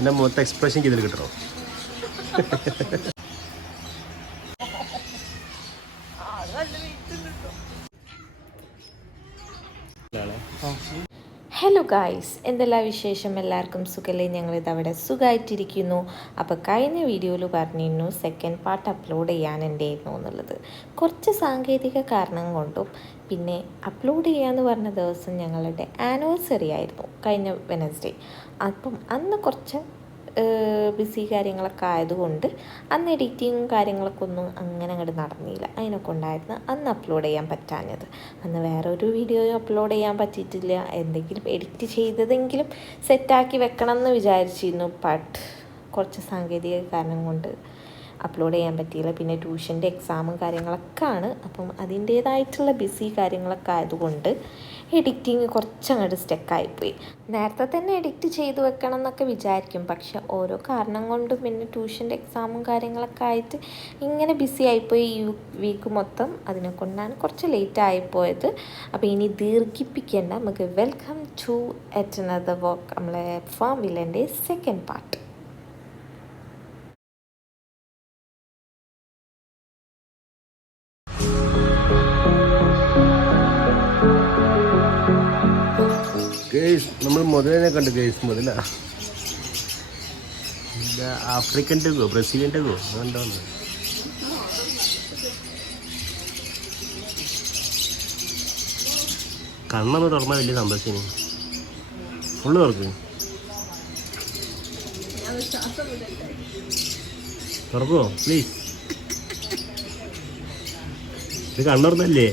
എൻ്റെ മുഖത്തെ എക്സ്പ്രഷൻ ഇതിൽ കിട്ടണോ? ഹലോ ഗായ്സ്, എന്തെല്ലാം വിശേഷം? എല്ലാവർക്കും സുഖമല്ലേ? ഞങ്ങളിതവിടെ സുഖമായിട്ടിരിക്കുന്നു. അപ്പോൾ കഴിഞ്ഞ വീഡിയോയിൽ പറഞ്ഞിരുന്നു സെക്കൻഡ് പാർട്ട് അപ്ലോഡ് ചെയ്യാനുണ്ടായിരുന്നു എന്നുള്ളത്. കുറച്ച് സാങ്കേതിക കാരണം കൊണ്ടും പിന്നെ അപ്ലോഡ് ചെയ്യാമെന്ന് പറഞ്ഞ ദിവസം ഞങ്ങളുടെ ആനിവേഴ്സറി ആയിരുന്നു കഴിഞ്ഞ വെനസ്ഡേ. അപ്പം അന്ന് കുറച്ച് ബിസി കാര്യങ്ങളൊക്കെ ആയതുകൊണ്ട് അന്ന് എഡിറ്റിങ്ങും കാര്യങ്ങളൊക്കെ ഒന്നും അങ്ങനെ അങ്ങോട്ട് നടന്നില്ല. അതിനൊക്കെ ഉണ്ടായിരുന്നു അന്ന് അപ്ലോഡ് ചെയ്യാൻ പറ്റാഞ്ഞത്. അന്ന് വേറൊരു വീഡിയോ അപ്ലോഡ് ചെയ്യാൻ പറ്റിയിട്ടില്ല. എന്തെങ്കിലും എഡിറ്റ് ചെയ്തതെങ്കിലും സെറ്റാക്കി വെക്കണം എന്ന് വിചാരിച്ചിരുന്നു. ബട്ട് കുറച്ച് സാങ്കേതിക കാരണം കൊണ്ട് അപ്ലോഡ് ചെയ്യാൻ പറ്റിയില്ല. പിന്നെ ട്യൂഷൻ്റെ എക്സാമും കാര്യങ്ങളൊക്കെ ആണ്. അപ്പം അതിൻ്റേതായിട്ടുള്ള ബിസി കാര്യങ്ങളൊക്കെ ആയതുകൊണ്ട് എഡിറ്റിങ് കുറച്ചങ്ങോട്ട് സ്റ്റക്കായിപ്പോയി. നേരത്തെ തന്നെ എഡിറ്റ് ചെയ്ത് വെക്കണം എന്നൊക്കെ വിചാരിക്കും. പക്ഷെ ഓരോ കാരണം കൊണ്ടും പിന്നെ ട്യൂഷൻ്റെ എക്സാമും കാര്യങ്ങളൊക്കെ ആയിട്ട് ഇങ്ങനെ ബിസി ആയിപ്പോയി ഈ വീക്ക് മൊത്തം. അതിനെ കൊണ്ടാണ് കുറച്ച് ലേറ്റ് ആയിപ്പോയത്. അപ്പോൾ ഇനി ദീർഘിപ്പിക്കേണ്ട, നമുക്ക് welcome to at another work, നമ്മളെ ഫാം വില്ലൻ്റെ സെക്കൻഡ് പാർട്ട്. ഗേസ് നമ്മൾ മുതലിനെ കണ്ടു. ഗേസ് മുതല ആഫ്രിക്കൻ ടെഗോ, ബ്രസീലിയൻ ടെഗോ അതുകൊണ്ടാണ്. കണ്ണൊന്ന് തുറന്നാൽ വലിയ സന്തോഷം. ഫുള്ള് തുറക്ക്, തുറക്കുമോ പ്ലീസ്? ഇത് കണ്ണുറന്നല്ലേ?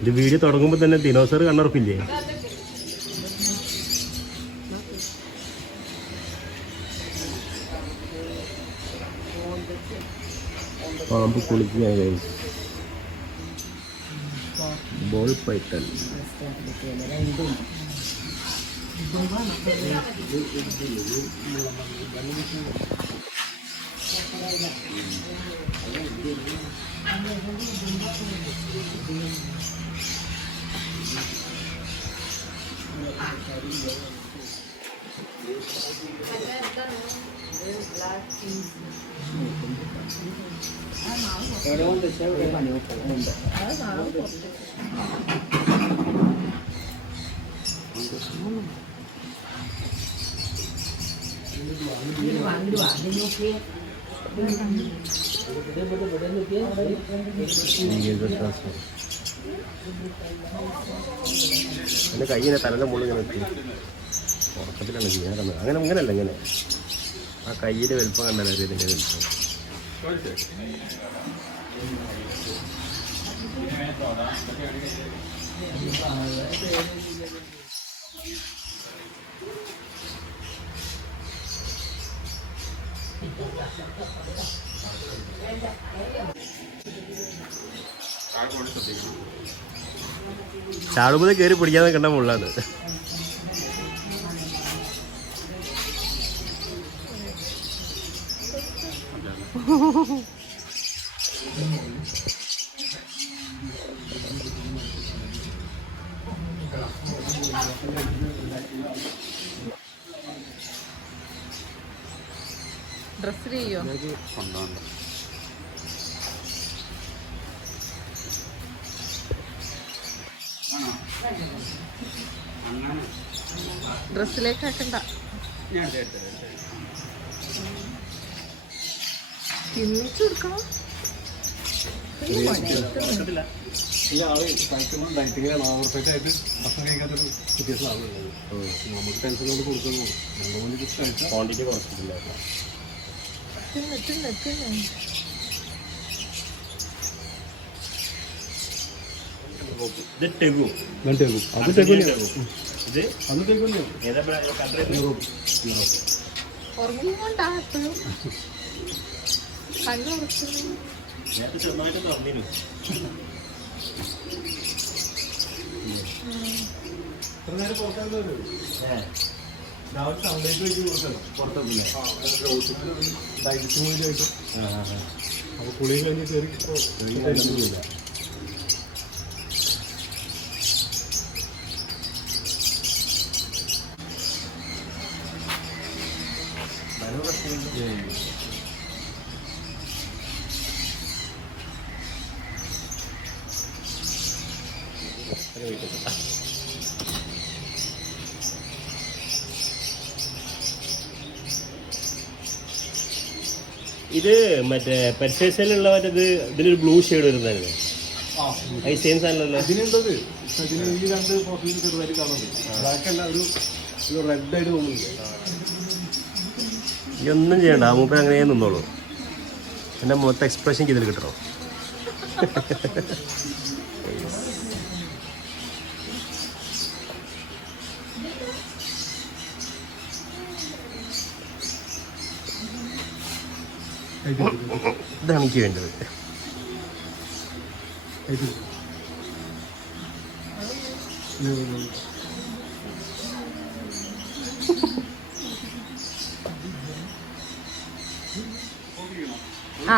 ഇത് വീഡിയോ തുടങ്ങുമ്പോൾ തന്നെ ദിനോസർ കണ്ണുറപ്പില്ലേ? പാമ്പ് കുളിക്കുകയാണ് ഗൈസ്. Ball Python. എൻ്റെ കയ്യിനെ തലൻ്റെ മുകളിൽ ഇങ്ങനെ എത്തി ഉറക്കത്തിലാണ് ചെയ്യാൻ. അങ്ങനെ അങ്ങനെയല്ല, ഇങ്ങനെ ആ കയ്യിൻ്റെ വലുപ്പം കണ്ടല്ലോ ഇതിൻ്റെ വലുപ്പം. ചാടുമ്പോൾ കയറി പിടിക്കാതെ കണ്ട മുള്ളാണ്. ഡ്രസ് ചെയ്യോ? ഡ്രസ്സിലേക്ക് ആക്കണ്ട, തിന്നിച്ചു കൊടുക്കണം. ഈ ആള് കഴിക്കുമ്പോൾ ഡയറ്റിങ്ങിലാണ് ആവർത്തിച്ചായിട്ട് ഭക്ഷണം കഴിക്കാത്തൊരു വ്യത്യാസം ആളുള്ളത്. നമുക്ക് ടെൻഷൻ കൊണ്ട് കൊടുക്കുന്നു. ഞങ്ങൾ കഴിച്ചാൽ ക്വാണ്ടിറ്റി കുറച്ചിട്ടില്ല. തിന്ന് തിന്ന് തിന്ന്. ഇത് ടെഗു, അത് ടെഗു, അത് ടെഗുല്ലേ? ഉറങ്ങിക്കൊണ്ടാ എപ്പോഴും കണ്ണു ഉറക്കുന്നു. നേരത്തെ ചെറുതായിട്ട് തുറന്നിരുന്നു. അപ്പോൾ കുളി കഴിഞ്ഞ് കയറി ഇത് മറ്റേ പെർസേസിലുള്ള മറ്റേത് ഇതിലൊരു ബ്ലൂ ഷെയ്ഡ് വരുന്നതല്ലേ? ഈ സെയിം സാധനമല്ലോ. ഇതിനുണ്ടത് ഇതിന് ഈ 2 പ്രോസസ്സിൽ ചെറുതായിട്ട് കാണുന്നുണ്ട്. ബ്ലാക്ക് അല്ല, ഒരു റെഡ് ആയിട്ട് തോന്നുന്നില്ല. ഈ ഒന്നും ചെയ്യണ്ട, ആ മൂപ്പർ അങ്ങനെ നിന്നോളൂ. എൻ്റെ മുഖത്ത് എക്സ്പ്രഷൻ ഇതിൽ കിട്ടണോ? ഇതാണ് എനിക്ക് വേണ്ടത്. ആ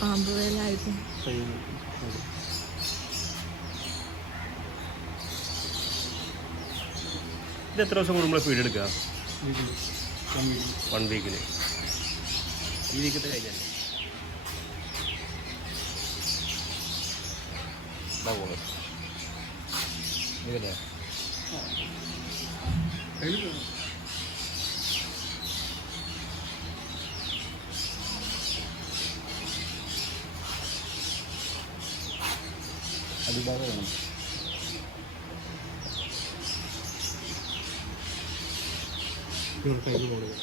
പാമ്പ് വേലായിട്ട് ഇത് എത്ര ദിവസം കൂടുമ്പോൾ ഫീഡ് എടുക്കുക? 1 വീക്കിന്. ഈ വീക്കത്തെ കഴിഞ്ഞാൽ ഇതല്ലേ അടിഭാഗമാണ്. കയ്യിൽ പോകുന്നത്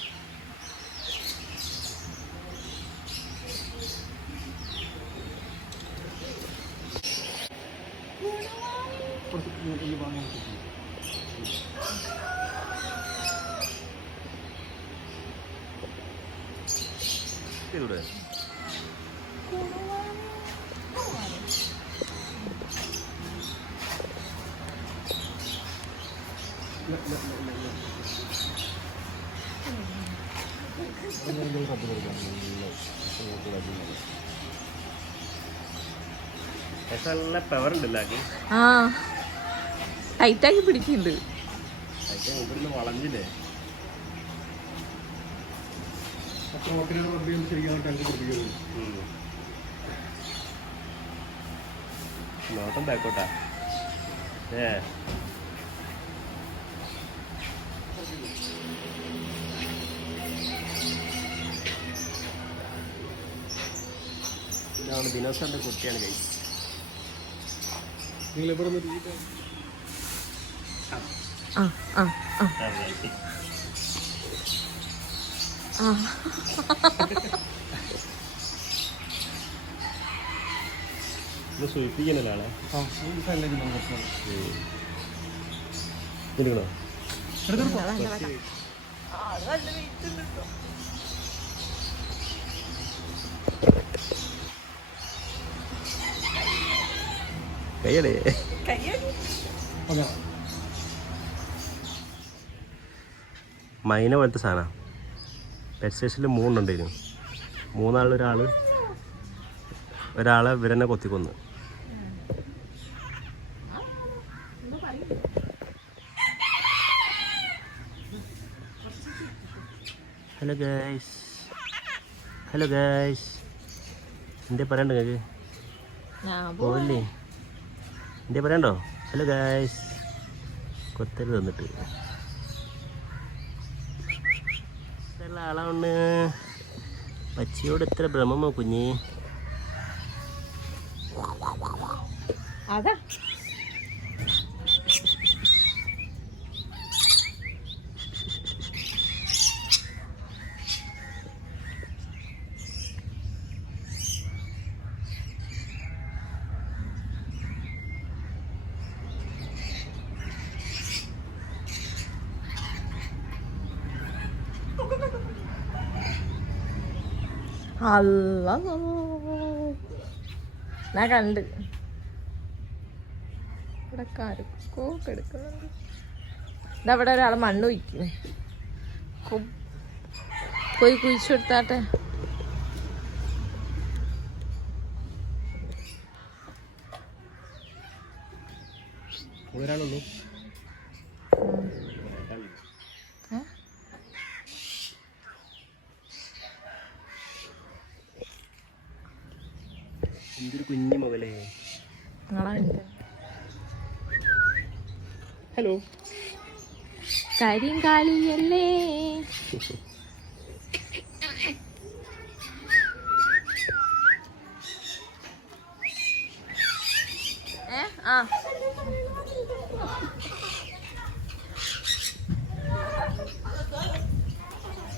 ഇവിടെ നല്ല പവർ ഉണ്ടല്ലോ. ആ ടൈറ്റാക്കി പിടിക്കുന്നുണ്ട്. ഇവിടുന്ന് വളഞ്ഞില്ലേ? നോട്ടം ബാക്കോട്ടാ. ഇതാണ് ദിനോസറിന്റെ കുട്ടിയാണ് കൈ. നിങ്ങളിവിടെ ആ ആ ആ ആ സൂചിപ്പിക്കുന്നതാണ്. എടുക്കണോ? കയ്യടേ മൈന പോലത്തെ സാധനം. പെറ്റ് സ്റ്റേഷനിൽ 3 ഉണ്ടായിരുന്നു. 3 ഒരാളെ ഇവരെന്നെ കൊത്തിക്കൊന്ന്. Hello guys, hello guys. എന്തേ പറയണ്ട നിങ്ങൾക്ക്? പോവല്ലേ? എന്തേ പറയണ്ടോ? Hello guys. കൊത്തല് തന്നിട്ട് ആളാണ്. പച്ചിയോട് എത്ര ഭ്രമമോ കുഞ്ഞേ. അതാ അല്ല ഞാൻ കണ്ട് ഇവിടെ കരുക്കോ കിടക്കുന്നുണ്ട്. ഇതവിടെ ഒരാൾ മണ്ണ് വയ്ക്കുന്നു. പോയി കുഴിച്ചു കൊടുത്താട്ടെ. ഒരാളുള്ളൂ. എന്തൊരു കുഞ്ഞു മകളെ. ഹലോ കരിങ്കാളിയല്ലേ.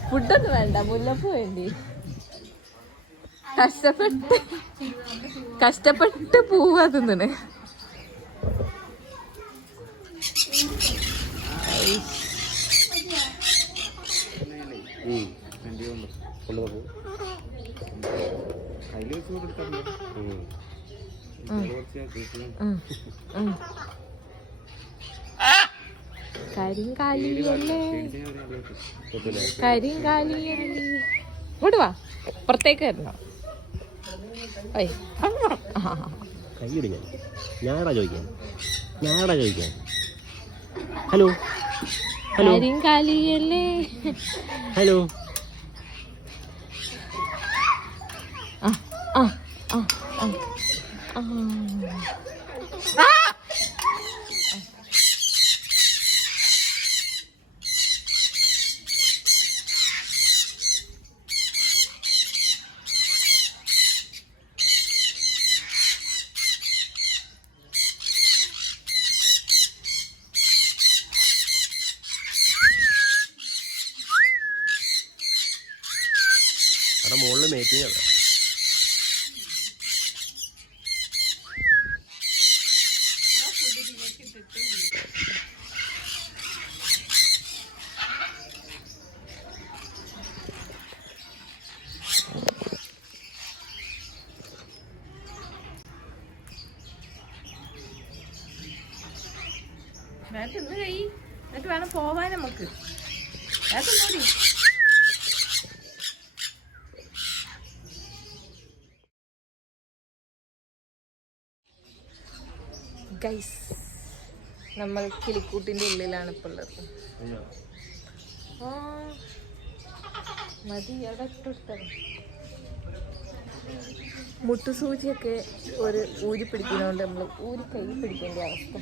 ഫുഡൊന്നും വേണ്ട, മുല്ലപ്പൂ വേണ്ടി. കഷ്ടപ്പെട്ട് പൂവാ തിന്നണേ. കരിങ്കാലിയല്ലേ കരിങ്കാലിയല്ലേ. ഇങ്ങോട്ട് വാ, പുറത്തേക്ക് വരണം. കൈയിട്. ഞാനാടാ ചോദിക്കാൻ. ഹലോ ഹലോ കരിങ്കാലിയല്ലേ. ഹലോ. അവിടെ മുകളിൽ മേറ്റിങ് അല്ല. തിന്ന് കൈ എന്നിട്ട് വേണം പോവാൻ നമുക്ക്. ഗൈസ്, നമ്മൾ കിളിക്കൂട്ടിൻ്റെ ഉള്ളിലാണ് ഇപ്പോൾ ഉള്ളത്. മതി അവിടെ ഇട്ടെടുത്തത്. മുട്ടുസൂചിയൊക്കെ ഒരു ഊരി പിടിക്കുന്നതുകൊണ്ട് നമ്മൾ ഊരി കൈ പിടിക്കേണ്ട അവസ്ഥ.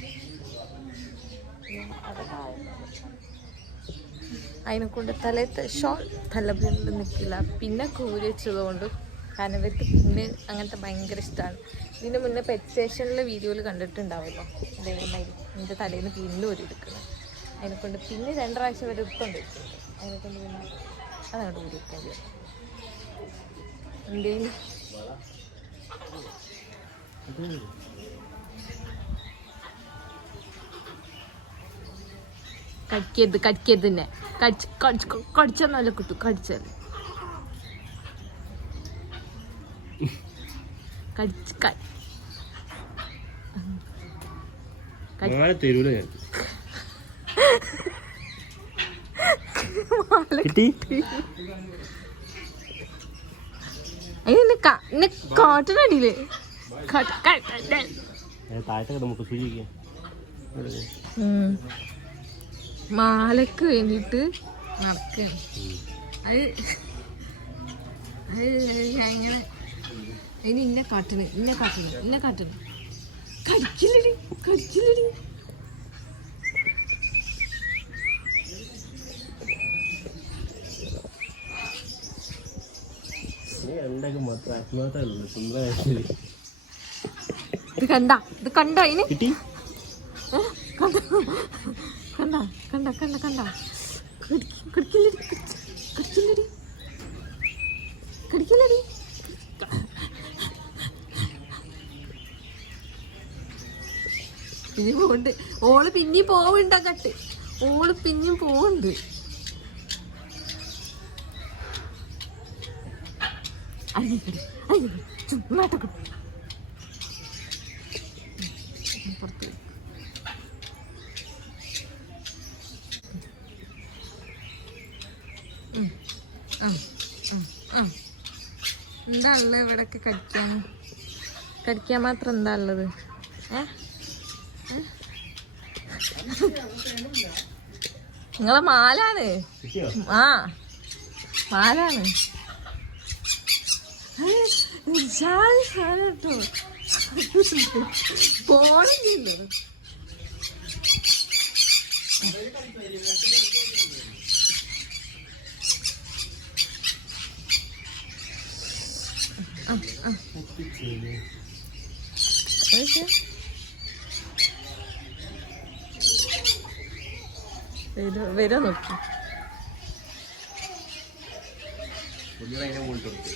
അതിനെ കൊണ്ട് തലയത്തെ ഷോൾ തലപിൽ നിൽക്കില്ല. പിന്നെ കൂരി വെച്ചതുകൊണ്ട്, കാരണം ഇവർക്ക് പിന്നെ അങ്ങനത്തെ ഭയങ്കര ഇഷ്ടമാണ്. ഇതിന് മുന്നേ പെറ്റ് സ്റ്റേഷനിലെ വീഡിയോയിൽ കണ്ടിട്ടുണ്ടാവുമല്ലോ, അതേമാതിരി എൻ്റെ തലേന്ന് പിന്നെ ഒരു എടുക്കുന്നത്. അതിനെക്കൊണ്ട് പിന്നെ 2 പ്രാവശ്യം വരെ എടുത്തോണ്ട് വെച്ചിട്ടുണ്ട്. അതിനെക്കൊണ്ട് പിന്നെ അതങ്ങോട്ട് ഊരി വെക്കേണ്ടി വരും. എന്തേലും കടിക്കരുത് തന്നെ. കടിച്ചാൽ നല്ല കിട്ടും. കടിച്ചാൽ കാട്ടിനടിയില് മാലക്ക് വേണ്ടിട്ട് നടക്കാണ്. അത് ഇങ്ങനെ ഇന്നെ കാട്ടണ് കടിക്കില്ലടി. ഇത് കണ്ട അതിന് കണ്ട കടിക്കില്ലടി. പിന്നെ പോണ്ട്. ഓള് പിന്നെയും പോവുണ്ട. ഓള് പിന്നെയും പോവുണ്ട്. ചുമ്മാട്ട പുറത്ത് എന്താ ഉള്ളത് ഇവിടെയൊക്കെ കടിക്കാൻ മാത്രം എന്താ ഉള്ളത്? നിങ്ങളെ മാലാണ്. ആ മാലാണ്. കേട്ടോ പോണില്ലല്ലോ. വരാ നോക്കി. അതിനെ മുകളിൽ കൊടുത്തു.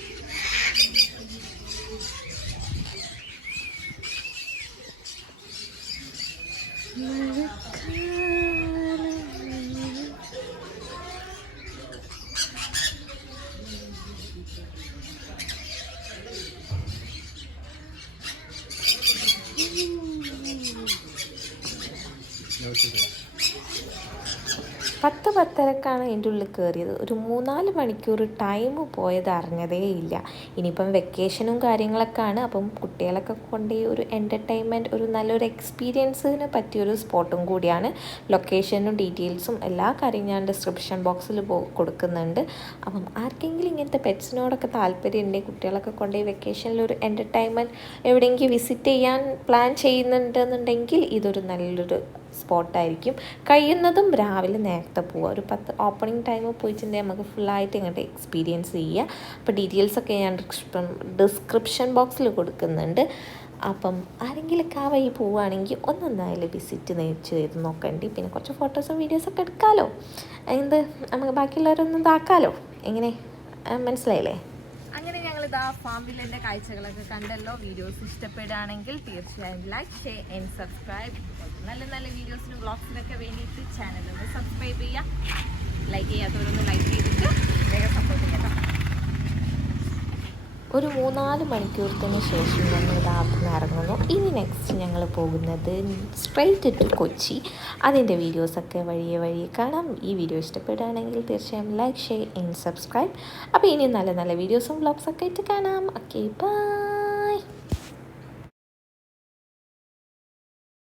പത്ത് 10:30ക്കാണ് അതിൻ്റെ ഉള്ളിൽ കയറിയത്. ഒരു 3-4 മണിക്കൂർ ടൈം പോയത് അറിഞ്ഞതേ ഇല്ല. ഇനിയിപ്പം വെക്കേഷനും കാര്യങ്ങളൊക്കെ ആണ്. അപ്പം കുട്ടികളൊക്കെ കൊണ്ട് ഒരു എൻ്റർടൈൻമെൻറ്റ്, ഒരു നല്ലൊരു എക്സ്പീരിയൻസിന് പറ്റിയൊരു സ്പോട്ടും കൂടിയാണ്. ലൊക്കേഷനും ഡീറ്റെയിൽസും എല്ലാ കാര്യം ഞാൻ ഡിസ്ക്രിപ്ഷൻ ബോക്സിൽ കൊടുക്കുന്നുണ്ട്. അപ്പം ആർക്കെങ്കിലും ഇങ്ങനത്തെ പെറ്റ്സിനോടൊക്കെ താല്പര്യം ഉണ്ടെങ്കിൽ കുട്ടികളൊക്കെ കൊണ്ട് വെക്കേഷനിൽ ഒരു എൻ്റർടൈൻമെൻറ്റ് എവിടെയെങ്കിലും വിസിറ്റ് ചെയ്യാൻ പ്ലാൻ ചെയ്യുന്നുണ്ടെന്നുണ്ടെങ്കിൽ ഇതൊരു നല്ലൊരു സ്പോട്ടായിരിക്കും. കഴിയുന്നതും രാവിലെ നേരത്തെ പോവുക. ഒരു 10 ഓപ്പണിംഗ് ടൈം പോയിട്ടുണ്ടെങ്കിൽ നമുക്ക് ഫുള്ളായിട്ട് ഇങ്ങോട്ട് എക്സ്പീരിയൻസ് ചെയ്യുക. അപ്പോൾ ഡീറ്റെയിൽസൊക്കെ ഞാൻ ഡിസ്ക്രിപ്ഷൻ ബോക്സിൽ കൊടുക്കുന്നുണ്ട്. അപ്പം ആരെങ്കിലുമൊക്കെ ആ വഴി പോവുകയാണെങ്കിൽ ഒന്നെന്തായാലും വിസിറ്റ് ചെയ്ത് നോക്കണ്ടി. പിന്നെ കുറച്ച് ഫോട്ടോസും വീഡിയോസൊക്കെ എടുക്കാമല്ലോ. എന്ത് നമുക്ക് ബാക്കിയുള്ളവരൊന്നും ഇതാക്കാമല്ലോ. എങ്ങനെ മനസ്സിലായില്ലേ? അങ്ങനെ ഞങ്ങളിത് ആ ഫാമിലിൻ്റെ കാഴ്ചകളൊക്കെ കണ്ടല്ലോ. വീഡിയോസ് ഇഷ്ടപ്പെടുകയാണെങ്കിൽ തീർച്ചയായും ലൈക്ക്, ഷെയർ ആൻഡ് സബ്സ്ക്രൈബ്. നല്ല നല്ല വീഡിയോസിനും വ്ളോഗ്സിനൊക്കെ വേണ്ടിയിട്ട് ചാനലൊന്ന് സബ്സ്ക്രൈബ് ചെയ്യുക. ലൈക്ക് ചെയ്യാത്തവരൊന്ന് ലൈക്ക് ചെയ്തിട്ട് വേഗം സപ്പോർട്ട് ചെയ്യാം. ഒരു 3-4 മണിക്കൂറത്തിന് ശേഷം ഞങ്ങൾ രാത്രി ഇറങ്ങുന്നു. ഇനി നെക്സ്റ്റ് ഞങ്ങൾ പോകുന്നത് സ്ട്രെയിറ്റ് ടു കൊച്ചി. അതിൻ്റെ വീഡിയോസൊക്കെ വഴിയെ കാണാം. ഈ വീഡിയോ ഇഷ്ടപ്പെടുകയാണെങ്കിൽ തീർച്ചയായും ലൈക്ക്, ഷെയർ ആൻഡ് സബ്സ്ക്രൈബ്. അപ്പോൾ ഇനി നല്ല നല്ല വീഡിയോസും വ്ളോഗ്സൊക്കെ ആയിട്ട് കാണാം. Okay, by.